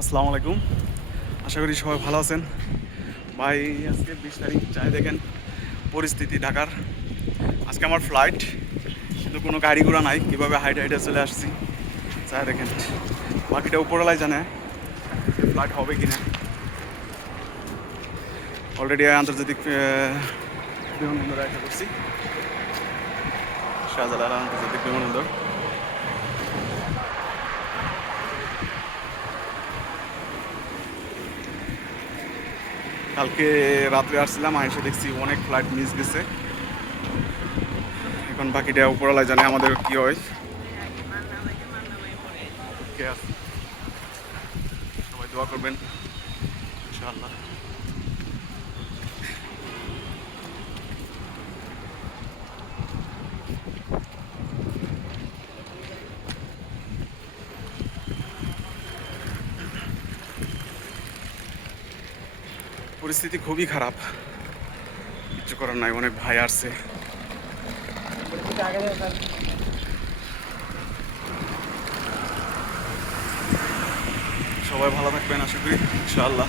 আসসালামু আলাইকুম। আশা করি সবাই ভালো আছেন। ভাই আজকে 20 তারিখ, চাই দেখেন পরিস্থিতি ঢাকার। আজকে আমার ফ্লাইট, কিন্তু কোনো গাড়ি ঘোড়া নাই, কীভাবে হাইটে হাইটে চলে আসছি চাই দেখেন। বাকিটা উপরওয়ালাই জানে ফ্লাইট হবে কি না। অলরেডি আন্তর্জাতিক বিমানবন্দরে এসে করছি, শাহজালাল আন্তর্জাতিক বিমানবন্দর। কালকে রাত্রে আসছিলাম, এসে দেখছি অনেক ফ্লাইট মিস গেছে। এখন বাকিটা উপরওয়ালাই জানে আমাদের কি হয়। কে আছে? সবাই দোয়া করবেন ইনশাআল্লাহ। পরিস্থিতি খুবই খারাপ, কিছু করার নাই। অনেক ভাই আসছে। সবাই ভালো থাকবেন আশা করি ইনশাআল্লাহ।